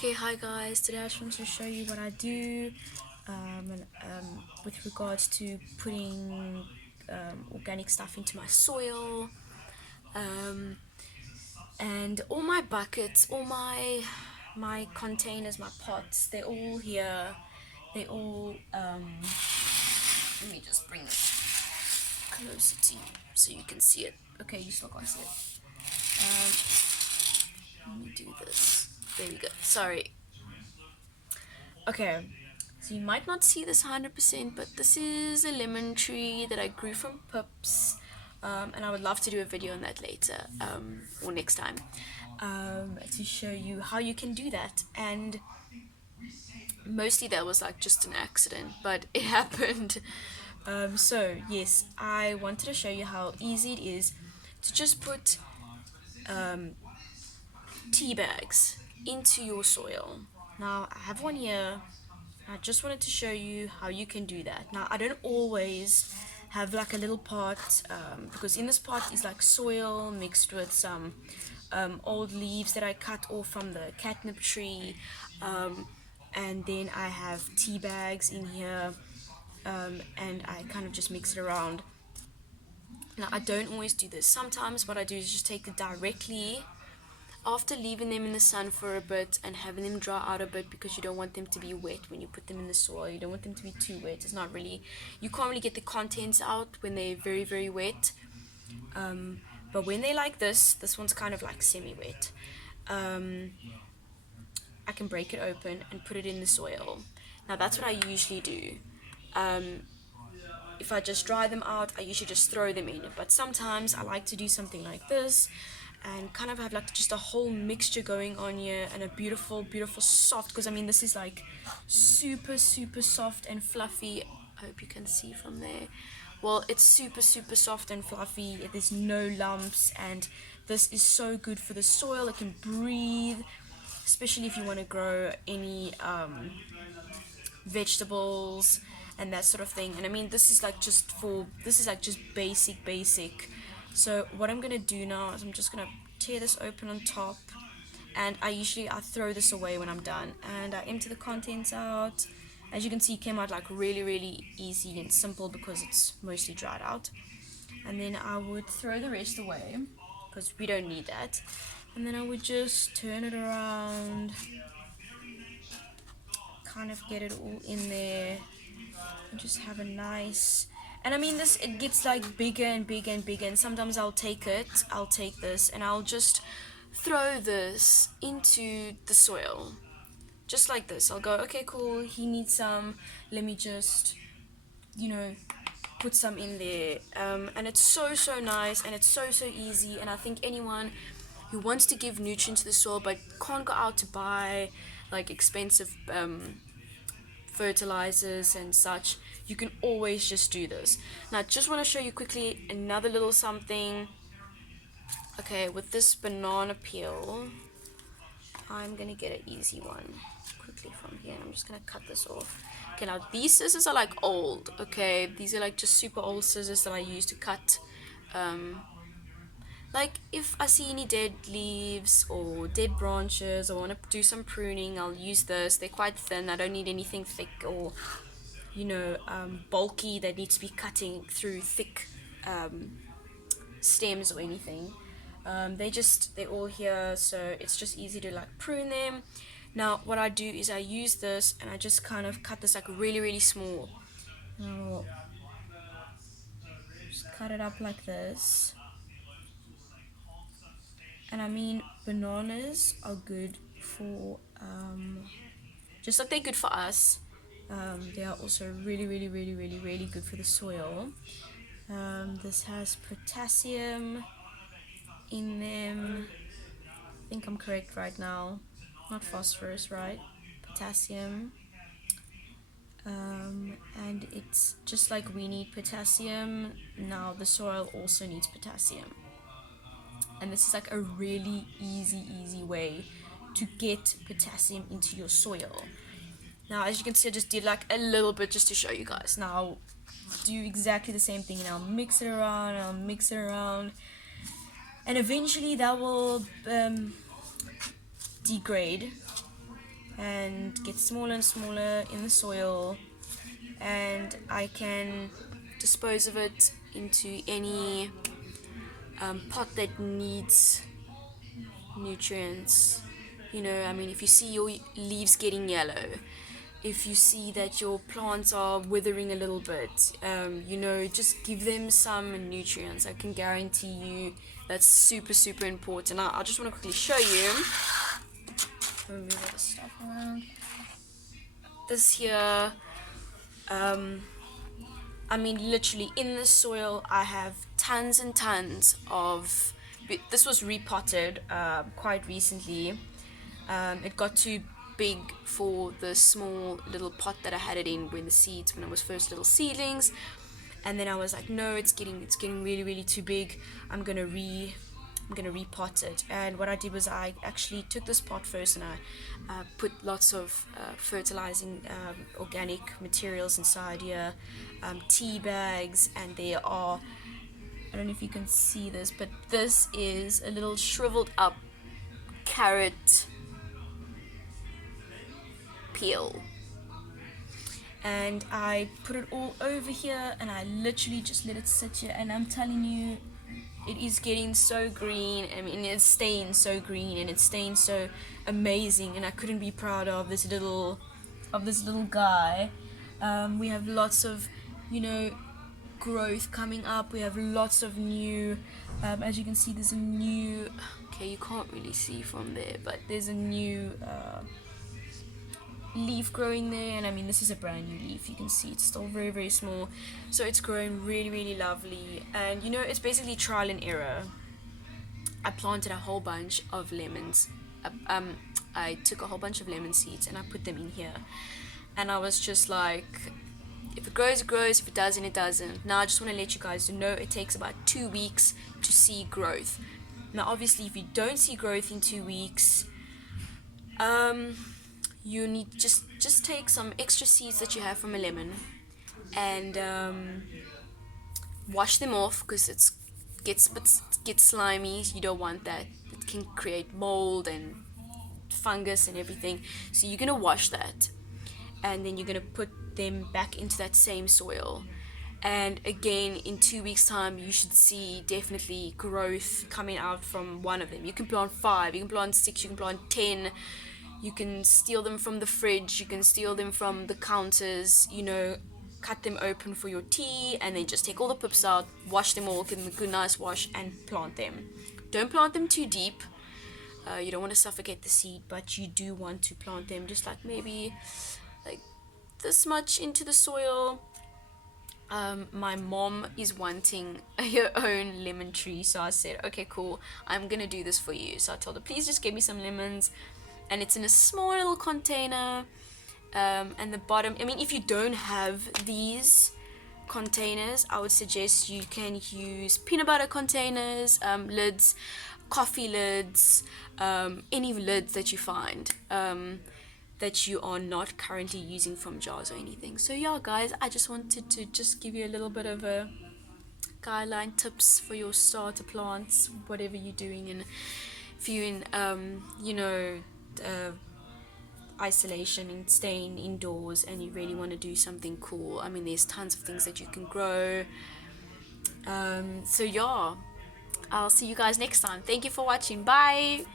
Okay, hi guys. Today I just wanted to show you what I do with regards to putting organic stuff into my soil, um, and all my buckets, all my containers, my pots. They're all here. They all. Let me just bring it closer to you so you can see it. Okay, you still can't see it. Let me do this. There we go. Sorry. Okay, so you might not see this 100%, but this is a lemon tree that I grew from pips, and I would love to do a video on that later, or next time, to show you how you can do that. And mostly that was like just an accident, but it happened. So yes, I wanted to show you how easy it is to just put tea bags into your soil. Now I have one here. I just wanted to show you how you can do that. Now I don't always have like a little pot, because in this pot is like soil mixed with some old leaves that I cut off from the catnip tree, and then I have tea bags in here, and I kind of just mix it around. Now I don't always do this. Sometimes what I do is just take it directly after leaving them in the sun for a bit and having them dry out a bit, because you don't want them to be wet when you put them in the soil. You don't want them to be too wet. It's not really, you can't really get the contents out when they're very, very wet. But when they're like this one's kind of like semi-wet. I can break it open and put it in the soil. Now that's what I usually do. If I just dry them out, I usually just throw them in. But sometimes I like to do something like this and kind of have like just a whole mixture going on here, and a beautiful, beautiful soft, because I mean this is like super, super soft and fluffy. I hope you can see from there. Well, it's super, super soft and fluffy. There's no lumps, and this is so good for the soil. It can breathe, especially if you want to grow any vegetables and that sort of thing. And I mean this is like just basic. So what I'm gonna do now is I'm just gonna tear this open on top, and I throw this away when I'm done, and I empty the contents out. As you can see, it came out like really, really easy and simple because it's mostly dried out. And then I would throw the rest away because we don't need that. And then I would just turn it around, kind of get it all in there, and just have a nice. And I mean this, it gets like bigger and bigger and bigger, and sometimes I'll take this and I'll just throw this into the soil just like this. I'll go, okay, cool, he needs some, let me just, put some in there. And it's so, so nice, and it's so, so easy. And I think anyone who wants to give nutrients to the soil but can't go out to buy like expensive fertilizers and such, you can always just do this. Now I just want to show you quickly another little something. Okay, with this banana peel, I'm gonna get an easy one quickly from here. I'm just gonna cut this off. Okay, now these scissors are like old. Okay, these are like just super old scissors that I use to cut like if I see any dead leaves or dead branches, I want to do some pruning, I'll use this. They're quite thin. I don't need anything thick or bulky that needs to be cutting through thick stems or anything. They're all here, so it's just easy to like prune them. Now what I do is I use this and I just kind of cut this like really, really small. Now, just cut it up like this. And I mean, bananas are good for just like they're good for us. They are also really, really, really, really, really good for the soil. This has potassium in them. I think I'm correct right now. Not phosphorus, right? Potassium. And it's just like we need potassium. Now the soil also needs potassium. And this is like a really easy way to get potassium into your soil. Now as you can see, I just did like a little bit just to show you guys. Now I'll do exactly the same thing, and I'll mix it around, and eventually that will degrade, and get smaller and smaller in the soil, and I can dispose of it into any pot that needs nutrients. You know, I mean, if you see your leaves getting yellow, if you see that your plants are withering a little bit, you know, just give them some nutrients. I can guarantee you that's super, super important. I just want to quickly show you. Move all the stuff around. This here, I mean, literally in the soil, I have tons and tons of. This was repotted quite recently. It got too big for the small little pot that I had it in when I was first little seedlings, and then I was like, no, it's getting really, really too big. I'm gonna repot it. And what I did was I actually took this pot first and I put lots of fertilizing organic materials inside here, tea bags, and there are, I don't know if you can see this, but this is a little shriveled up carrot peel, and I put it all over here and I literally just let it sit here, and I'm telling you, it is getting so green. I mean, it's staying so green and it's staying so amazing, and I couldn't be prouder of this little guy. We have lots of, you know, growth coming up. We have lots of new, as you can see, there's a new, okay, you can't really see from there, but there's a new leaf growing there, and I mean, this is a brand new leaf. You can see it's still very, very small, so it's growing really, really lovely. And you know, it's basically trial and error. I planted a whole bunch of lemons. I took a whole bunch of lemon seeds and I put them in here, and I was just like, if it grows, it grows. If it doesn't, it doesn't. Now I just want to let you guys know it takes about 2 weeks to see growth. Now obviously, if you don't see growth in 2 weeks, you need just take some extra seeds that you have from a lemon and wash them off, because it gets slimy. You don't want that. It can create mold and fungus and everything. So you're gonna wash that, and then you're gonna put them back into that same soil. And again, in 2 weeks time, you should see definitely growth coming out from one of them. You can plant 5, you can plant 6, you can plant 10. You can steal them from the fridge, you can steal them from the counters, you know, cut them open for your tea, and then just take all the pips out, wash them all, give them a good nice wash, and plant them. Don't plant them too deep. You don't want to suffocate the seed, but you do want to plant them just like maybe like this much into the soil. My mom is wanting her own lemon tree, so I said, okay, cool, I'm gonna do this for you. So I told her, please just give me some lemons, and it's in a small little container. And the bottom, I mean, if you don't have these containers, I would suggest you can use peanut butter containers, lids, coffee lids, any lids that you find that you are not currently using from jars or anything. So yeah, guys, I just wanted to just give you a little bit of a guideline tips for your starter plants, whatever you're doing. And if you're in you know, isolation and staying indoors and you really want to do something cool, I mean, there's tons of things that you can grow. So yeah, I'll see you guys next time. Thank you for watching. Bye.